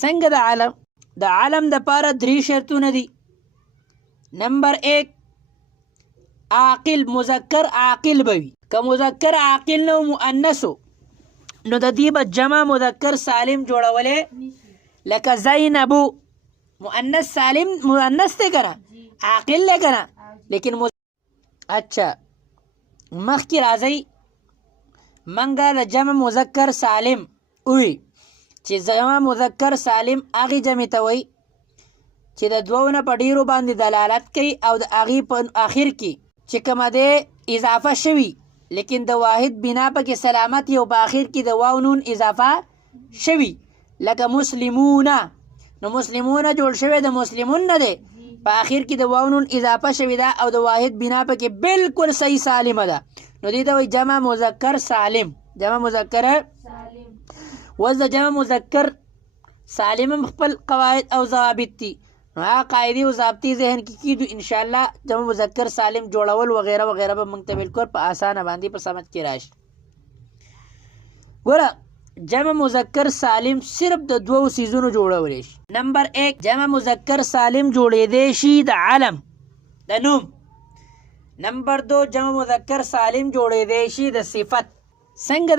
څنګه د عالم د پاره درې شرطونه دي. نمبر 1 عاقل مذکر عاقل بوي. که مذکر عاقل نو مؤنثو نو د دې به جمع مذکر سالم جوړولې لکه زینبو مؤنث سالم مؤنث ته کنه عاقل له کنه لیکن اچھا مخکې راځي منګه د جمع مذکر سالم وي چې جمع مذکر سالم هغه جمع ته وي چې د دوو نه په ډیرو باندې دلالت کوي او د هغې په آخر کې چې کومه دی اضافه شوي لیکن د واحد بنا پکې سلامت یو په آخر کې د واو نون اضافه شوي لکه مسلمونه نو مسلمونه جوړ شوی د مسلمون نه دی په آخر کې د واو نون اضافه شوي ده او د واحد بنا پکې بالکل صحیح سالمه ده نو دې ته وایي جمع مذکر سالم. جمع مذکر سالم وز د جمع مذکر سالم خپل قواعد او ضوابط دي نو هغه قاعدې او ضابطې ذهن کې کیدو انشاءالله جمع مذکر سالم جوړول وغیره وغیره به موږ ته بالکل په اسانه باندې په سمجھ کې راشي. ګوره جمع مذکر سالم صرف د دوو سیزونو جوړولی شي. نمبر 1 جمع مذکر سالم جوړېدی شي د علم د نوم. نمبر 2 جمع مذکر سالم جوړېدی شي د صفت. څنګه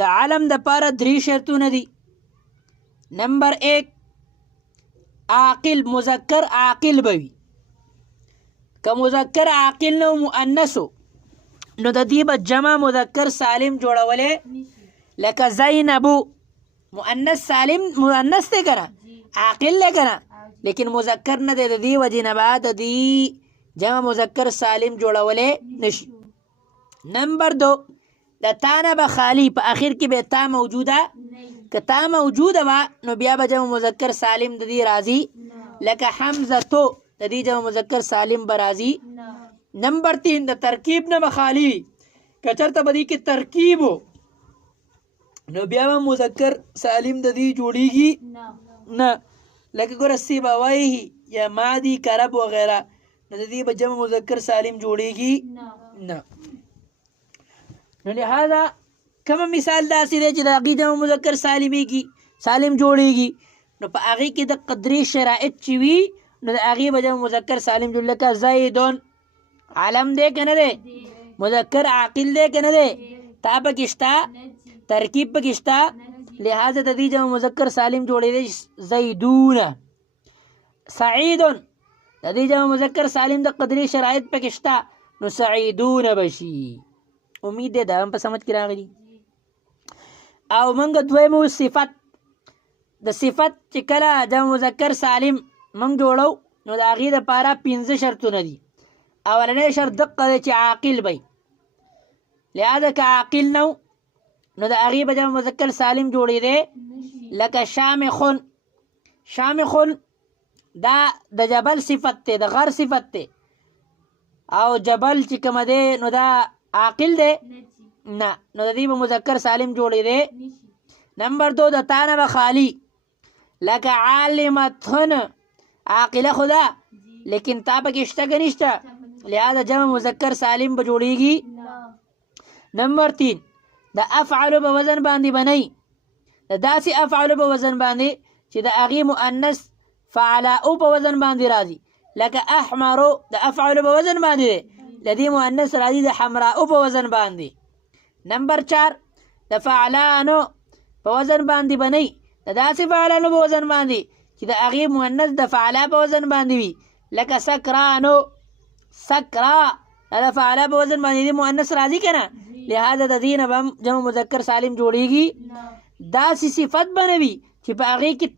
د علم د پاره درې شرطونه دي. نمبر 1 عاقل مذکر عاقل بوي. که مذکر عاقل نو مؤنثو نو د دې به جمع مذکر سالم جوړولې لکه زینبو مؤنث سالم مؤنث دی کنه عاقل دی کنه لیکن مذکر نه دی د دې وجې نه به د دې جمع مذکر سالم جوړولې نشي. نمبر 2 د تا نه به خالی په آخر کې به تا موجوده که تا موجوده وه نو بیا به جمع مذکر سالم د دې راځي لکه حمزه تو د دې جمع مذکر سالم به راځي. نمبر 3 د ترکیب نه به خالی وي که چېرته به دې کې ترکیب و نو بیا به مذکر سالم د دې جوړیږي نه لکه ګوره سیبویه یا مادي کرب وغیره نو د دې به جمع مذکر سالم جوړیږي نه. نو لہذا کومه مثال داسې دی چې د هغې جمع مذکر سالم جوړیږي نو په هغې کې د قدرې شرایط چې وي نو د هغې به جمع مذکر سالم جوړ لکه زیدون علم دی که نه دی مذکر عاقل دی که نه دی تا پکې شته ترکیب پکې شته لہذا د دې جمع مذکر سالم جوړېدی زیدونه. سعیدون د دې جمع مذکر سالم د قدرې شرایط پکې شته نو سعیدونه به شي. امید دی دا هم په سمجھ کې راغلي. او موږ دویم صفت د صفت چې کله جمع مذکر سالم موږ جوړو نو د هغې دپاره 5 شرطونه دي. اولنی شرط دقه دی چې عاقل وي لہذا که عاقل نو نو د هغې به جمع مذکر سالم جوړېدی لکه شامخون. شامخون دا د جبل صفت دی د غر صفت دی او جبل چې کومه دی نو دا عاقل دی نه نو د دې به مذکر سالم جوړېدی. نمبر 2 د تا نه به خالی لکه عالمتهن عاقله خدا لیکن تا پکې شته که نشته لہذا جمع مذکر سالم به جوړیږي. نمبر 3 د افعلو په وزن باندې بنئ د داسې افعلو په وزن باندې چې د هغې مؤنث فعلاؤ په وزن باندې راځي لکه احمرو د افعلو په وزن باندې دی د دې مؤنث راځي د حمراؤ په وزن باندې. نمبر 4 د فعلانو په وزن باندې بنئ د داسې فعلانو په وزن باندې چې د هغې مؤنث د فعلا په وزن باندې وي لکه سکرانو سکرا د فعلا په وزن باندې د مؤنث راځي که نه لہذا د دې نه به هم جمع مذکر سالم جوړیږي. داسې صفت به نه وي چې په هغې کې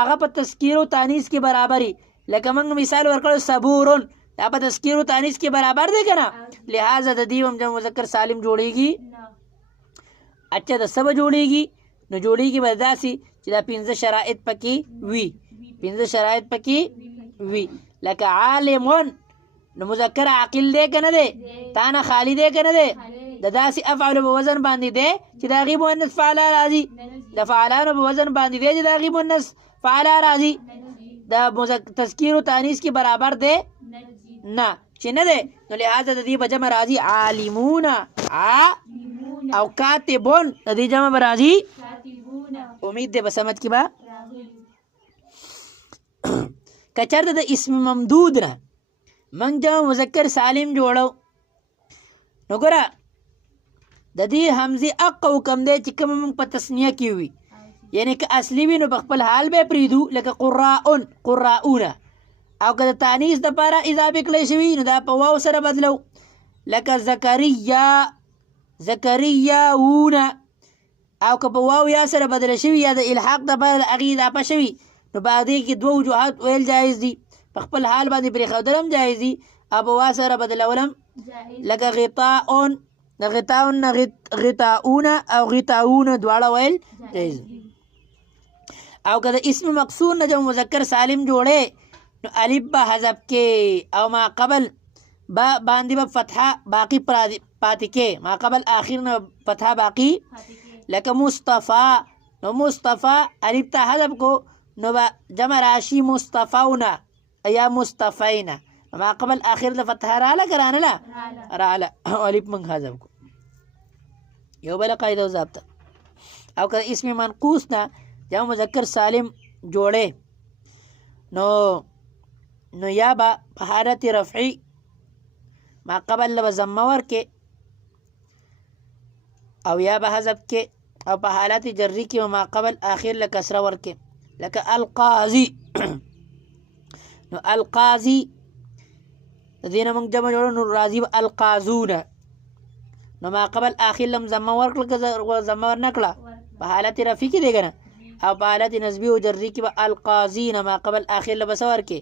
هغه په تذکیر و تانیث کې برابري لکه موږ مثال ورکړو صبورون دا په تذکیر و تانیث کې برابر دی که نه لہذا د دې هم جمع مذکر سالم جوړیږي. اچھا د څه به جوړیږي نو جوړیږي به داسې چې دا 5 شرایط پکې وي 5 شرایط پکې وي لکه عالمون نو مذکر عاقل دی که نه دی تا نه خالی دی که نه دی د داسې افعلو په وزن باندې دی چې د هغې مؤنث فعلا راځي د فعلانو په وزن باندې دی چې د هغې مؤنث فعلا راځي د تذکیر و تانیث کې برابر دی نه چې نه دی نو لہذا د دې به جمع راځي عالمونه او کاتبون د دې جمع به راځي امید دې به سمجھ کې به که چېرته د اسم ممدود نه موږ جمع مذکر سالم جوړو نو ګوره د دې حمزې حق حکم دی چې کوم موږ په تسنیه کې وي یعنی که اصلي وي نو په خپل حال به پرېږدو لکه قراءون قراؤونه او که د تانیث دپاره اضافې کړی شوي نو دا په واو سره بدلو لکه زکریا زکریاونه او که په واو یا سره بدله شوي یا د الحاق دپاره د هغې اضافه شوي نو په هغې کې دوه وجوهات ویل جایز دي په خپل حال باندې پرېښودل هم جایز دي او په وا سره بدلول هم لکه غطاؤن د غطاؤن نه غطاؤونه او غطاؤونه دواړه ویل جایز دي او که د اسم مقصور نه جمع مذکر سالم جوړې نو الف به حذف کې او ما قبل با باندې به فتحه باقي پاتې کې ما قبل آخر نه فتحه باقي لکه مصطفی نو مصطفی الف ته حذف کو نو به جمع راشي مصطفونه یا مصطفینا ما قبل آخر له فتحه راله که رانله راله الف موږ حذف کو یو بله قاعده او ضابطه او که اسم منقوص نه جمع مذکر سالم جوړې نو یا به په حالت رفعي ما قبل له به ضمه ورکې او یا به حذف کې او په حالت جري کې ما قبل آخر له کسره ورکې لکه القاضي نو القاضي د دې نه موږ جمع جوړو نو راځي به القاضونه نو ما قبل آخر لم ضمه ورکړه که ضمه ور نه کړه په حالت رفعي کې دی که نه او په حالت نسبي او جري کې به القاضین ما قبل آخر له به څه ورکې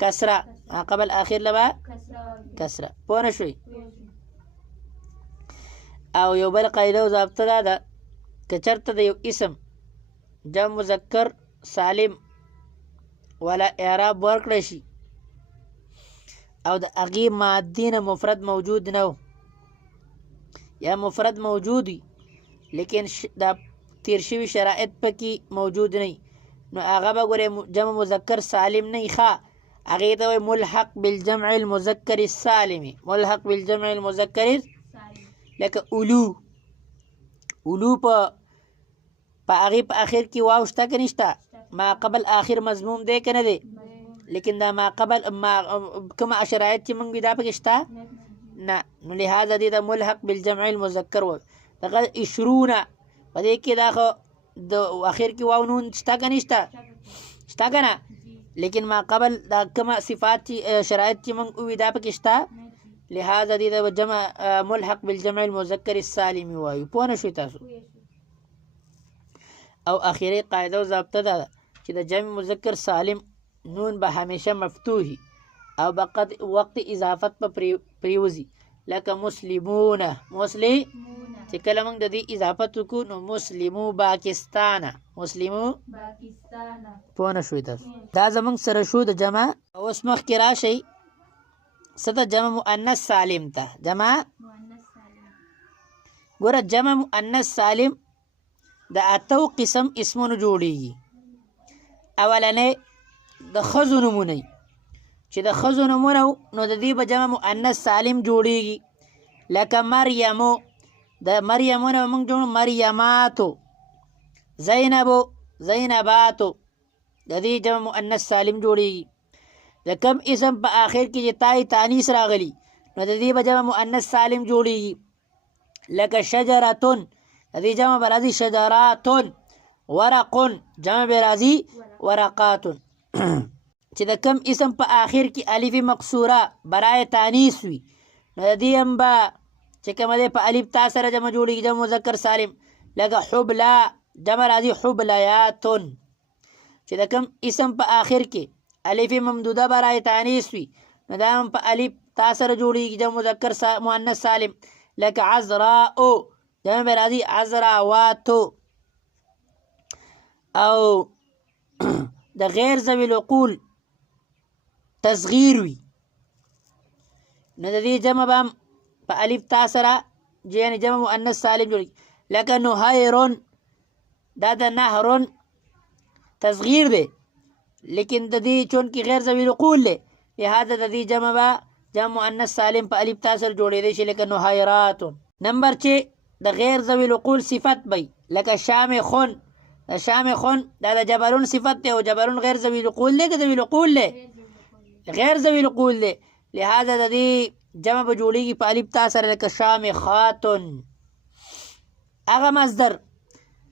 کسره ما قبل آخر له به کسره پوه نه شوئ او یو بل قاعده او ضابطه دا ده که چېرته د یو اسم جمع مذکر سالم والا اعراب ورکړی شي او د هغې مادې نه مفرد موجود نه و یا مفرد موجود وي لیکن دا تیر شوي شرایط پکې موجود نه نو هغه به ګورې جمع مذکر سالم نه ښه هغې ته وایي ملحق بالجمع المذکر السالم ملحق بالجمع المذکر لکه اولو په هغې په آخر کې واو شته که نشته ما قبل آخر مضموم دی که نه دی لیکن دا ما قبل کومه شرایط چې موږ وي دا پکې شته نه نو لهذا دې ته ملحق بالجمع المذکر وایي دغه عشرونه په دې کې دا خو د آخر کې واو نون شته که نشته شته که نه لیکن ما قبل دا کومه صفات چې شرایط چې موږ ووي دا پکې شته لهذا دې ته جمع ملحق بالجمع المذکر السالم وایو پوه نه شوي تاسو او اخیری قاعده او ضابطه دا ده چې د جمع مذکر سالم نون به همیشه مفتوحي او به وقت اضافت په پریوزي لکه مسلمونه چې کله موږ د دې اضافت وکړو نو مسلمو پاکستانه مسلمو پوه نه شوي تاسو دا زموږ سره شو د جمع اوس مخکې راشئ څه ته جمع مؤنث سالم ته جمع ګوره جمع مؤنث سالم د اتو قسم اسمونو جوړیږي اولنې د ښځو نومونه چې د ښځو نومونه نو د دې به جمع مؤنث سالم جوړیږي لکه مریمو د مریمو نه موږ جوړو مریماتو زینباتو د دې جمع مؤنث سالم جوړیږي د کم اسم په آخر کې چې تای تانیث راغلی نو د دې به جمع مؤنث سالم جوړیږي لکه شجرتون د دې جمع به راځي شجراتون ورقون جمع به راځي ورقاتون چې د کم اسم په آخر کې الف مقصوره برای تانیث وي نو د دې هم به چې کومه دی په الف تا سره جمع جوړیږي جمع مذکر سالم لکه حبلا جمع راځي حبلیاتون چې د کم اسم په آخر کې الف ممدوده برای تانیث وي نو دا هم په الف تا سره جوړیږي جمع مذکر مؤنث سالم لکه عذراء جمع به راځي عذراواتو او د غیر ذوي العقول تصغیر وي نو د دې جمع به هم په الف تا سره یعنې جمع مؤنث سالم جوړیږي لکه نهیرون دا د نهرون تصغیر دی لیکن د دې چونکې غیر ذوي العقول دی لهذا د دې جمع به جمع مؤنث سالم په الف تا سره جوړېدی شي لکه نهیراتون نمبر چې د غیر ذوي العقول صفت بی لکه شامخون د شامخ دا د جبلون صفت دی او جبلون غیر ذوی القول دی که ذوی القول دی غیر ذوی القول دی لہذا د دې جمع به جوړیږي په الف تا سره لکه شامخاتن هغه مصدر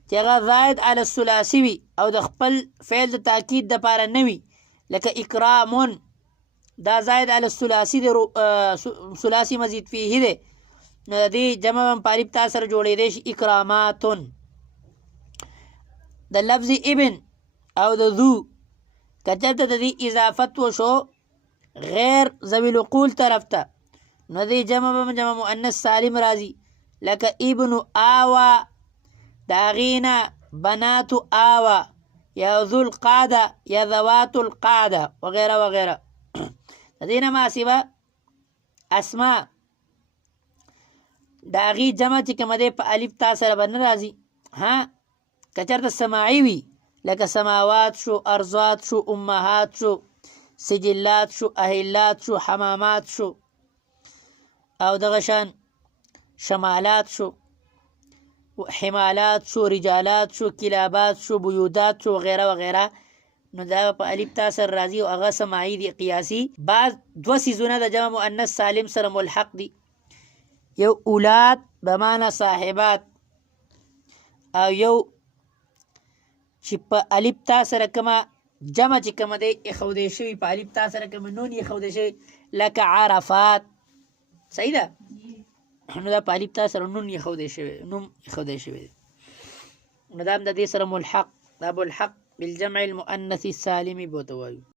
چې هغه زائد علی الثلاثي وي او د خپل فعل د تاکید دپاره نه وي لکه اکرامون دا زائد علی الثلاثي دی ثلاثي مزید فیه دی نو د دې جمع په الف تا سره جوړېدی شي اکراماتن د لفظ ابن او د ذو که چېرته د دې اضافت وشو غیر ذوي العقول طرف ته نو دې جمع به جمع مؤنث سالم راځي لکه ابن آوا د هغې نه بنات آوا یا ذو القاده یا ذوات القاده وغیره وغیره د دې نه ما سوه اسماء د هغې جمع چې کومه دی په الف تا سره به نه راځي ها که چېرته سماعي وي لکه سماوات شو ارضات شو امهات شو سجلات شو اهلات شو حمامات شو او دغه شان شمالات شو حمالات شو رجالات شو کلابات شو بیودات شو وغیره وغیره نو دا په الف تا سره راځي او هغه سماعي دي قیاسي بعض دوه څیزونه د جمع مؤنث سالم سره ملحق دي یو اولاد بمعنی صاحبات او یو چې په الف تا سره کومه جمع چې کومه دی ایښودی شوي په الف تا سره کومه نون ایښودی شوي لکه عرفات صحیح ده نو دا په الف تا سره نون ایښودی شوی نوم ایښودی شوی دی نو دا هم د دې سره ملحق دا ملحق بالجمع المؤنث السالم به ورته وایو